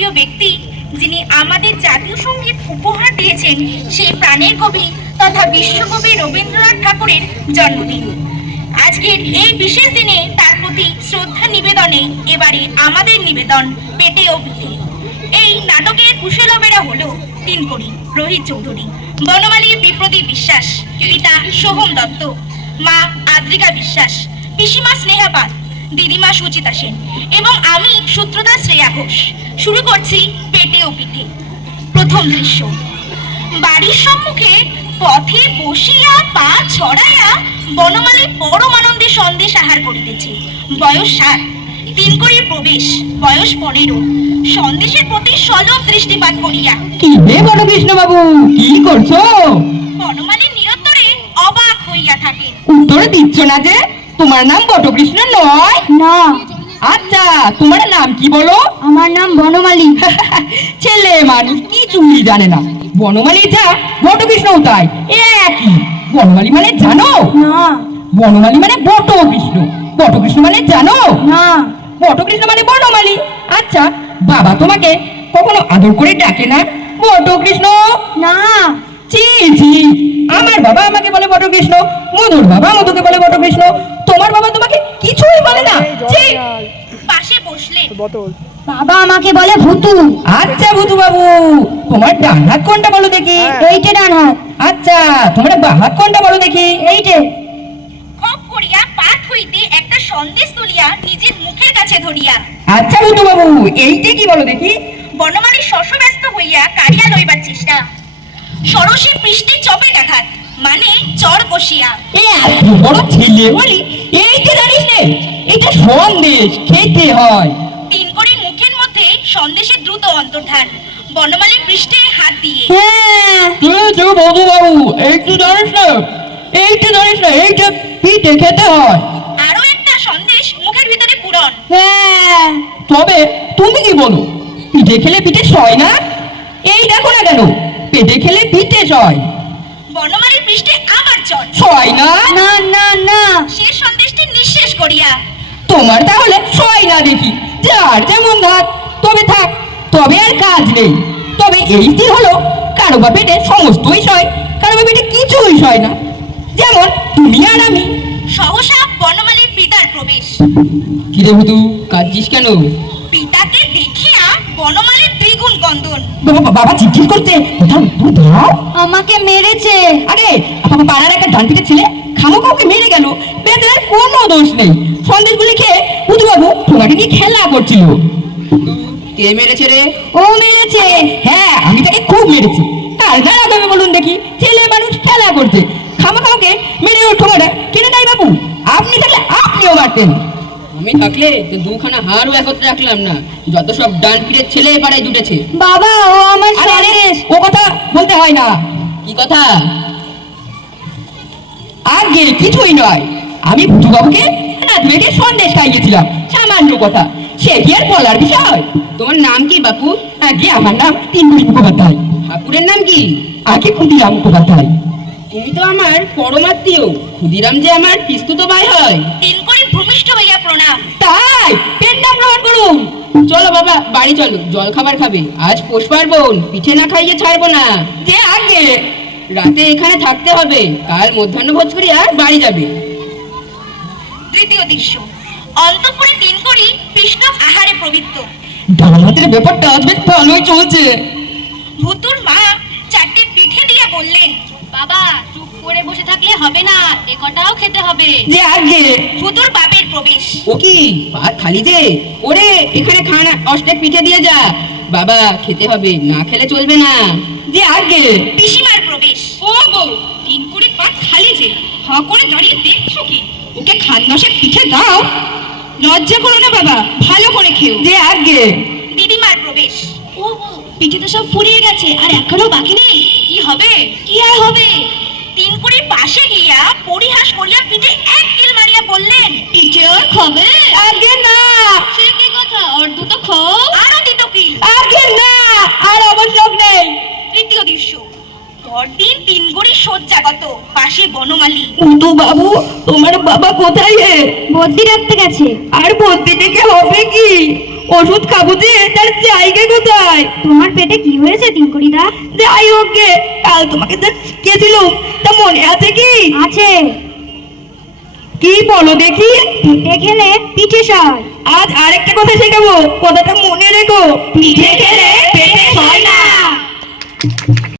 জনপ্রিয় ব্যক্তি, যিনি আমাদের জাতীয় সঙ্গীত উপহার দিয়েছেন, সেই প্রাণের কবি তথা বিশ্বকবি রবীন্দ্রনাথ ঠাকুরের জন্মদিন। আজকের এই বিশেষ দিনে তার প্রতি শ্রদ্ধা নিবেদনে এবারে আমাদের নিবেদন পেটে ও পিঠে। এই নাটকের কুশলবেরা হলো তিনকড়ি রোহিত চৌধুরী, বনমালী বিপ্রদীপ বিশ্বাস, পিতা সোহম দত্ত, মা আদ্রিকা বিশ্বাস, পিসিমা স্নেহা পাল, দিদিমা সুচিতা সেন এবং আমি সূত্রধর শ্রেয়া ঘোষ। শুরু করছি পেটে ও পিঠে। প্রথম দৃশ্য, বাড়ির সম্মুখে পথে বসিয়া পা ছড়াইয়া বনমালী পরম আনন্দে সন্দেশ আহার করিতেছে। বয়স 7, তিনকড়ির প্রবেশ, বয়স 15। সন্দেশের প্রতি সলভ দৃষ্টিপাত করিয়া, কি হে বনকৃষ্ণ বাবু, কি করছো? বনমালীর নিরন্তরে অবাক হইয়া থাকে। উত্তর দিচ্ছ না যে? তোমার নাম বটকৃষ্ণ নয়? না, আচ্ছা, তোমার নাম কি বলো? আমার নাম বনমালী। ছেলে মানুষ কিছুই জানে না। বনমালী যা, বটকৃষ্ণও তাই, একই। বনমালী মানে জানো? না। বনমালী মানে বটকৃষ্ণ, বটকৃষ্ণ মানে জানো? না। বটকৃষ্ণ মানে বনমালী। আচ্ছা, বাবা তোমাকে কখনো আদর করে ডাকে না বটকৃষ্ণ? না। ছি ছি, আমার বাবা আমাকে বলে বটকৃষ্ণ, মধুর বাবা মধুকে বলে বটকৃষ্ণ, তোমার বাবা তোমাকে কিছুই বলে না? ছি। পাশে বসলে বাবা আমাকে বলে ভুতু। আচ্ছা ভুতু বাবু, তোমার ডান হাত কোনটা বলো দেখি? এইটে ডান হাত। আচ্ছা, তোমার বাঁ হাত কোনটা বলো দেখি? এইটে। খপ করিয়া পাত হইতে একটা সন্দেশ তুলিয়া নিজের মুখের কাছে ধরিয়া, আচ্ছা ভুতু বাবু, এইটা কি বলো দেখি? বনমালী শশব্যস্ত হইয়া কাড়িয়া লইবার চেষ্টা। সরসী পৃষ্ঠে চপে আঘাত, মানে চর কষিয়া। এ এত বড় ছেলে বলি এইটা জানিস নে? এটা সন্দেশ খেতে হয়। তিনকড়ির মুখের মধ্যে সন্দেশের দ্রুত অন্তর্ধান, বনমালী পৃষ্ঠে হাত দিয়ে। হ্যাঁ। বধু বাবু, এইটা জানিস না? এইটা জানিস না? এইটা পিঠে খেতে হয়। আরো একটা সন্দেশ মুখের ভিতরে পূরণ। হ্যাঁ। তবে তুমি কি বলো, পিঠে খেলে পিঠে সয় না? এই দেখো না কেন, পেটে খেলে পিঠে সয়। বনমালীর পৃষ্ঠে আবার চর, সয় না? না না না। শেষ সন্দেশটি নিঃশেষ করিয়া। তোমার তাহলে সয় না দেখি, যার যেমন ধাত। তবে থাক, তবে আর কাজ নেই। তবে এই যে হলো, কারো বা পেটে সমস্তই সয়, কারো বা পেটে কিছুই সয় না, যেমন তুমি আর আমি। সহসা বনমালীর পিতার প্রবেশ। কিরে ভুতু, কাঁদছিস কেন? পিতাকে দেখিয়া বনমালীর দ্বিগুণ কন্দন। বাবা চিৎকার করছে, কোথাও উত্তর দাও। আমাকে মেরেছে। আরে বাবা, পাড়ার একটা ডানপিটে ছেলে খামোকা ওকে মেরে গেল, বেচারার কোনো দোষ নেই। সন্দেশগুলি খেয়ে ভুতু বাবু তোমাকে নিয়ে খেলা করছিল। কে মেরেছে রে? ও মেরেছে। হ্যাঁ, আমি তাকে খুব মেরেছি। কার গায়ে হবে বলুন দেখি? ছেলে মানুষ খেলা করছে, খামোকা ওকে মেরে ওঠো মারা কেন নাই বাবু? আপনি থাকলে আপনিও মারতেন। আমি থাকলে তো দুখানা হাড়ও একত্রে রাখলাম না, যত সব ডান পিঠের ছেলে পাড়ায় জুটেছে। বাবা, ও আমার আরে আরে, সন্দেশ। ও কথা বলতে হয় না। কি কথা? আর গে কিছুই নয়, আমি ভুতু বাবুকে রাত মেয়েকে সন্দেশ খাইয়েছিলাম, সামান্য কথা। সে কি আর বলার বিষয়? তোমার নাম কি বাপু? আগে আমার নাম তিনগুড়ি মুখোপাধ্যায়। ঠাকুরের নাম কি? আগে ক্ষুদিরাম মুখোপাধ্যায়। তুমি তো আমার পরমাত্মীয়। ক্ষুদিরাম যে আমার পিস্তুত ভাই হয়। তিনকড়ি ভূমিষ্ঠ হইয়া প্রণাম। তাই পেনটা প্রমাণ করুন। চলো বাবা, বাড়ি চলো, জল খাবার খাবে। আজ পৌষ পার্বণ, পিঠে না খাইয়ে ছাড়বো না। যে আগে রাতে এখানে থাকতে হবে, কাল মধ্যাহ্ন ভোজ করিয়া বাড়ি যাবে। তৃতীয় দৃশ্য, অন্তঃপুরে তিনকড়ি পিষ্ণব আহারে প্রবৃত্ত। ডান হাতের ব্যাপারটা আজ বেশ ভালোই চলছে। ভুতুর মা 4টে পিঠে দিয়ে বললেন, বাবা চুপ করে বসে থাকলে হবে না, এ কটাও খেতে হবে। যে আগে ভুতুর বাপের প্রবেশ। ও কি ভাত খালি যে? ওরে, এখানে খানা অষ্টেক পিঠে দিয়ে যা। বাবা খেতে হবে, না খেলে চলবে না। যে আগে পিসিমার প্রবেশ। ও বউ, তিনকড়ি পাত খালি যে, হ করে দাঁড়িয়ে দেখছো কি? ওকে খানদশের পিঠে দাও। লজ্জা করো না বাবা, ভালো করে খেও। যে আগে দিদিমার প্রবেশ। ও বউ, পিঠে তো সব ফুরিয়ে গেছে, আর এখনো বাকি নেই। কি হবে? কি আর হবে? তিনকড়ির পাশে গিয়া পরিহাস করিয়া পিঠে এক কিল মারিয়া বললেন, পিঠে আর খাবে? আগে না, সে কি কথা, আর দুটো খাও। আরো দুটো কিল। আগে না, আর অবসর নেই। তৃতীয় দৃশ্য, পরদিন তিনকড়ি শয্যাগত, পাশে বনমালী। ভুতু বাবু, তোমার বাবা কোথায় হে? বদ্যি রাখতে গেছে। আর বদ্যি থেকে হবে কি? ওষুধ খাবো যে তার জায়গা কোথায়? তোমার পেটে কি হয়েছে তিনকড়িদা? যাই হোক গে, কাল তোমাকে যা শিখিয়েছিলুম তা মনে আছে কি? আছে। কি বলো দেখি? পেটে খেলে পিঠে সয়। আজ আরেকটা কথা শেখাবো, কথাটা মনে রেখো। পিঠে খেলে